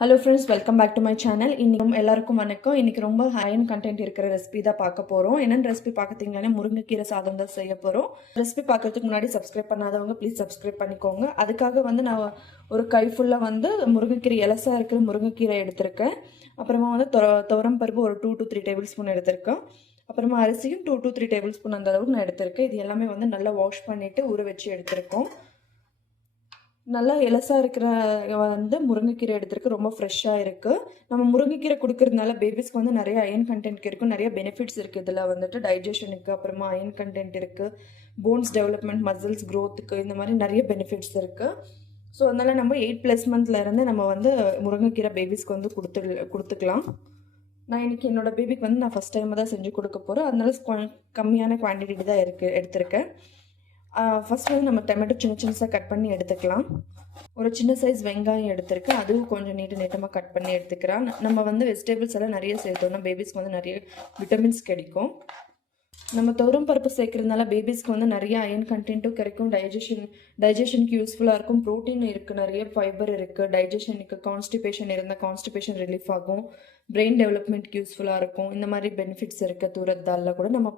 Hello friends, welcome back to my channel. இன்னைக்கு எல்லாருக்கும் வணக்கம். இன்னைக்கு ரொம்ப அயன் கண்டென்ட் இருக்கிற ரெசிபி தான் பார்க்க போகிறோம். என்னென்ன ரெசிபி பார்க்குறீங்கன்னா முருங்கைக்கீரை சாதம் தான் செய்ய போகிறோம். ரெசிபி பார்க்கறதுக்கு முன்னாடி சப்ஸ்கிரைப் பண்ணாதவங்க ப்ளீஸ் சப்ஸ்கிரைப் பண்ணிக்கோங்க. அதுக்காக நான் ஒரு கை ஃபுல்லாக முருங்கைக்கீரை இலசாக இருக்கிற முருங்கைக்கீரை எடுத்திருக்கேன். அப்புறமா துவரம் பருப்பு ஒரு 2 to 3 டேபிள் ஸ்பூன் எடுத்திருக்கேன். அப்புறமா அரிசியும் 2 to 3 டேபிள் ஸ்பூன் அந்த அளவுக்கு நான் எடுத்திருக்கேன். இது எல்லாமே நல்லா வாஷ் பண்ணிவிட்டு ஊற வச்சு எடுத்திருக்கோம். நல்லா இலசாக இருக்கிற முருங்கைக்கீரை எடுத்துருக்கு, ரொம்ப ஃப்ரெஷ்ஷாக இருக்குது. நம்ம முருங்கைக்கீரை கொடுக்கறதுனால பேபிஸ்க்கு நிறைய அயன் கண்டென்ட் இருக்கும், நிறைய பெனிஃபிட்ஸ் இருக்குது. இதில் டைஜஷனுக்கு, அப்புறமா அயன் கண்டென்ட் இருக்குது, போன்ஸ் டெவலப்மெண்ட், மசில்ஸ் க்ரோத்துக்கு, இந்த மாதிரி நிறைய பெனிஃபிட்ஸ் இருக்குது. ஸோ அதனால் நம்ம 8+ மந்த்லேருந்து நம்ம முருங்கைக்கீரை பேபிஸ்க்கு கொடுத்துக்கலாம். நான் இன்றைக்கி என்னோடய பேபிக்கு நான் ஃபஸ்ட் டைம் தான் செஞ்சு கொடுக்க போகிறேன். அதனால கம்மியான குவான்டிட்டி தான் எடுத்திருக்கேன். ஃபஸ்ட் நம்ம டொமேட்டோ சின்னதாக கட் பண்ணி எடுத்துக்கலாம். ஒரு சின்ன சைஸ் வெங்காயம் எடுத்துருக்கேன், அதுவும் கொஞ்சம் நீட்டமாக கட் பண்ணி எடுத்துக்கிறேன். நம்ம வெஜிடபிள்ஸ் எல்லாம் நிறைய சேர்த்தோம்னா பேபிஸ்க்கு நிறைய விட்டமின்ஸ் கிடைக்கும். நம்ம துவரம் பருப்பு சேர்க்கறதுனால பேபிஸ்க்கு நிறைய அயன் கண்டென்ட்டும் கிடைக்கும். டைஜஷனுக்கு யூஸ்ஃபுல்லாக இருக்கும். ப்ரோட்டீன் இருக்குது, நிறைய ஃபைபர் இருக்குது. டைஜஷனுக்கு, கான்ஸ்டிபேஷன் இருந்தால் கான்ஸ்டிபேஷன் ரிலீஃப் ஆகும். பிரெயின் டெவலப்மெண்ட்க்கு யூஸ்ஃபுல்லாக இருக்கும். இந்த மாதிரி பெனிஃபிட்ஸ் இருக்குது. தூரத்தாலில் கூட நம்ம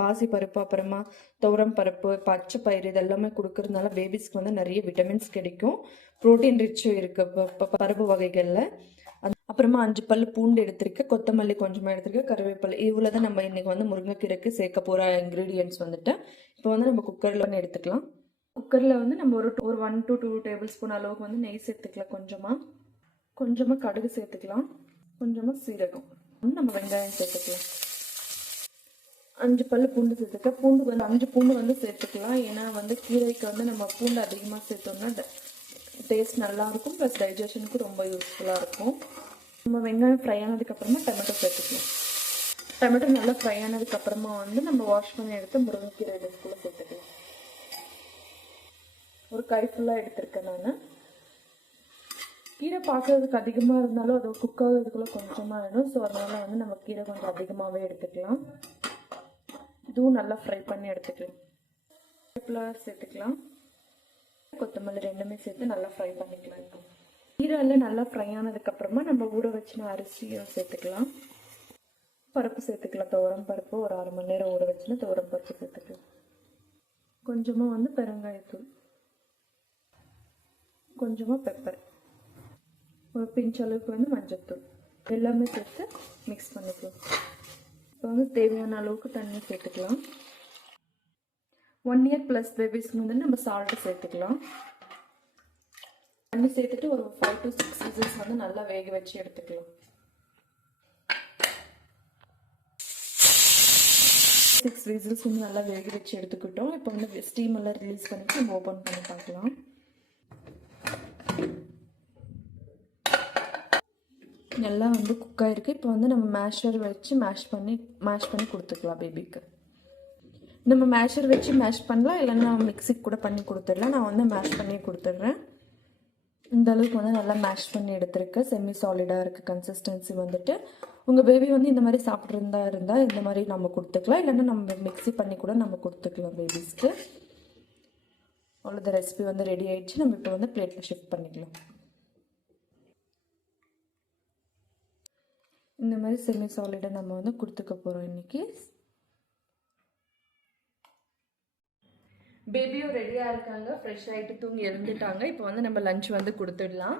பாசி பருப்பு, அப்புறமா துவரம் பருப்பு, பச்சை பயிறு இதெல்லாமே கொடுக்கறதுனால பேபிஸ்க்கு நிறைய விட்டமின்ஸ் கிடைக்கும். ப்ரோட்டீன் ரிச்சும் இருக்குது பருப்பு வகைகளில். அப்புறமா 5 பல் பூண்டு எடுத்திருக்கேன், கொத்தமல்லி கொஞ்சமாக எடுத்திருக்கேன், கருவேப்பிலை. இவ்வளோ தான் நம்ம இன்றைக்கி முருங்கைக்கீரைக்கு சேர்க்க போகிற இன்க்ரீடியன்ட்ஸ் இப்போ நம்ம குக்கரில் எடுத்துக்கலாம். குக்கரில் நம்ம ஒரு 1 to 2 டேபிள் ஸ்பூன் அளவுக்கு நெய் சேர்த்துக்கலாம். கொஞ்சமாக கடுகு சேர்த்துக்கலாம், கொஞ்சமாக சீரகம், நம்ம வெங்காயம் சேர்த்துக்கலாம். 5 பல் பூண்டு சேர்த்துக்கலாம். பூண்டு 5 பூண்டு சேர்த்துக்கலாம். ஏன்னா கீரைக்கு நம்ம பூண்டு அதிகமாக சேர்த்தோம்னா டேஸ்ட் நல்லாயிருக்கும், ப்ளஸ் டைஜஷனுக்கு ரொம்ப யூஸ்ஃபுல்லாக இருக்கும். நம்ம வெங்காயம் ஃப்ரை ஆனதுக்கப்புறமா டொமேட்டோ சேர்த்துக்கலாம். டொமேட்டோ நல்லா ஃப்ரை ஆனதுக்கப்புறமா நம்ம வாஷ் பண்ணி எடுத்து முருங்கைக்கீரை இதுக்குள்ளே சேர்த்துக்கலாம். ஒரு கை ஃபுல்லாக எடுத்திருக்கேன் நான். கீரை பார்க்கறதுக்கு அதிகமாக இருந்தாலும் அது குக் ஆகிறதுக்குள்ளே கொஞ்சமாக வேணும். ஸோ அதனால் நம்ம கீரை கொஞ்சம் அதிகமாகவே எடுத்துக்கலாம். இதுவும் நல்லா ஃப்ரை பண்ணி எடுத்துக்கலாம். ஃப்ளவர் சேர்த்துக்கலாம், கொத்தமல்லி ரெண்டுமே சேர்த்து நல்லா ஃப்ரை பண்ணிக்கலாம். இப்போ கீரையில் நல்லா ஃப்ரை ஆனதுக்கப்புறமா நம்ம ஊற வச்சுன அரிசியும் சேர்த்துக்கலாம். பருப்பு சேர்த்துக்கலாம். துவரம் பருப்பு ஒரு 1/2 மணி நேரம் ஊற வச்சுன்னா துவரம் பருப்பு சேர்த்துக்கலாம். கொஞ்சமாக பெருங்காயத்தூள், கொஞ்சமாக பெப்பர், ஒரு பிஞ்ச் அளவுக்கு மஞ்சள்தூள் எல்லாமே சேர்த்து மிக்ஸ் பண்ணிக்கலாம். இப்போ தேவையான அளவுக்கு தண்ணி சேர்த்துக்கலாம். 1 year + பேபிஸ்க்கு நம்ம சால்ட்டு சேர்த்துக்கலாம். தண்ணி சேர்த்துட்டு ஒரு 5 to 6 விசில்ஸ் நல்லா வேக வச்சு எடுத்துக்கலாம். 6 விசில்ஸ் நல்லா வேக வச்சு எடுத்துக்கிட்டோம். இப்போ ஸ்டீம் எல்லாம் ரிலீஸ் பண்ணிட்டு நம்ம ஓப்பன் பண்ணி பார்க்கலாம். நல்லா குக் ஆகிருக்கு. இப்போ நம்ம மேஷர் வச்சு மேஷ் பண்ணி கொடுத்துக்கலாம் பேபிக்கு. நம்ம மேஷர் வச்சு மேஷ் பண்ணலாம், இல்லைன்னா மிக்ஸிக்கு கூட பண்ணி கொடுத்துடலாம். நான் மேஷ் பண்ணி கொடுத்துட்றேன். இந்த அளவுக்கு நல்லா மேஷ் பண்ணி எடுத்துருக்கேன். செமி சாலிடாக இருக்குது கன்சிஸ்டன்சி. உங்கள் பேபி இந்த மாதிரி இருந்தால் இந்த மாதிரி நம்ம கொடுத்துக்கலாம், இல்லைன்னா நம்ம மிக்ஸி பண்ணி கூட நம்ம கொடுத்துக்கலாம் பேபிஸ்க்கு. அவ்வளோதான், ரெசிபி ரெடி ஆகிடுச்சு. நம்ம இப்போ பிளேட்டில் ஷிஃப்ட் பண்ணிக்கலாம். இந்த மாதிரி செமி சாலிடாக நம்ம கொடுத்துக்க போகிறோம் இன்றைக்கி. பேபியும் ரெடியாக இருக்காங்க, ஃப்ரெஷ் ஆகிட்டு தூங்கி எழுந்துட்டாங்க. இப்போ நம்ம லஞ்ச் கொடுத்துடலாம்.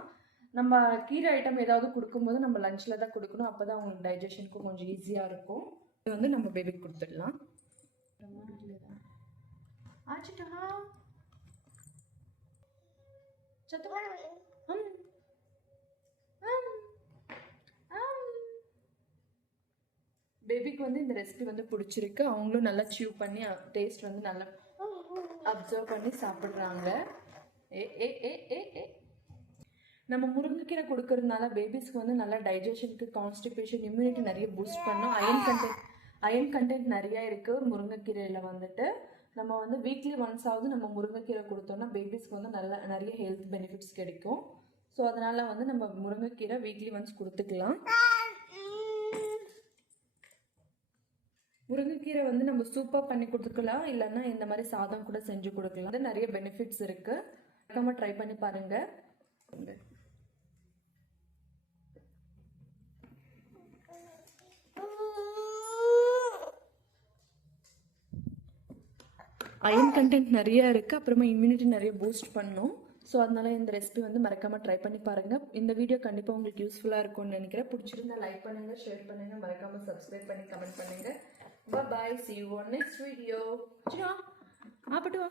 நம்ம கீரை ஐட்டம் ஏதாவது கொடுக்கும்போது நம்ம லஞ்சில் தான் கொடுக்கணும், அப்போ தான் அவங்களுக்கு டைஜஷனுக்கும் கொஞ்சம் ஈஸியாக இருக்கும். இது நம்ம பேபிக்கு கொடுத்துடலாம். பேபிக்கு இந்த ரெசிபி பிடிச்சிருக்கு. அவங்களும் நல்லா சியூ பண்ணி டேஸ்ட் நல்லா அப்சர்வ் பண்ணி சாப்பிட்றாங்க. நம்ம முருங்கைக்கீரை கொடுக்கறதுனால பேபிஸ்க்கு நல்லா டைஜஷனுக்கு, கான்ஸ்டிபேஷன், இம்யூனிட்டி நிறைய பூஸ்ட் பண்ணும். அயன் கண்டென்ட் நிறைய இருக்குது முருங்கைக்கீரையில். நம்ம வீக்லி ஒன்ஸ் ஆகுது நம்ம முருங்கைக்கீரை கொடுத்தோம்னா பேபிஸ்க்கு நிறைய ஹெல்த் பெனிஃபிட்ஸ் கிடைக்கும். ஸோ அதனால் நம்ம முருங்கைக்கீரை வீக்லி ஒன்ஸ் கொடுத்துக்கலாம். முருங்கைக்கீரை நம்ம சூப்பாக பண்ணி கொடுத்துக்கலாம், இல்லைன்னா இந்த மாதிரி சாதம் கூட செஞ்சு கொடுக்கலாம். நிறைய பெனிஃபிட்ஸ் இருக்குது. ட்ரை பண்ணி பாருங்கள். அயன் கண்டென்ட் நிறைய இருக்குது, அப்புறமா இம்யூனிட்டி நிறைய பூஸ்ட் பண்ணும். ஸோ அதனால இந்த ரெசிபி வந்து மறக்காமல் ட்ரை பண்ணி பாருங்கள். இந்த வீடியோ கண்டிப்பாக உங்களுக்கு யூஸ்ஃபுல்லாக இருக்கும்னு நினைக்கிறேன். பிடிச்சிருந்தா லைக் பண்ணுங்கள், ஷேர் பண்ணுங்கள், மறக்காமல் சப்ஸ்கிரைப் பண்ணி கமெண்ட் பண்ணுங்கள். பாய், see you on next video. ஆப்பட்டு வா.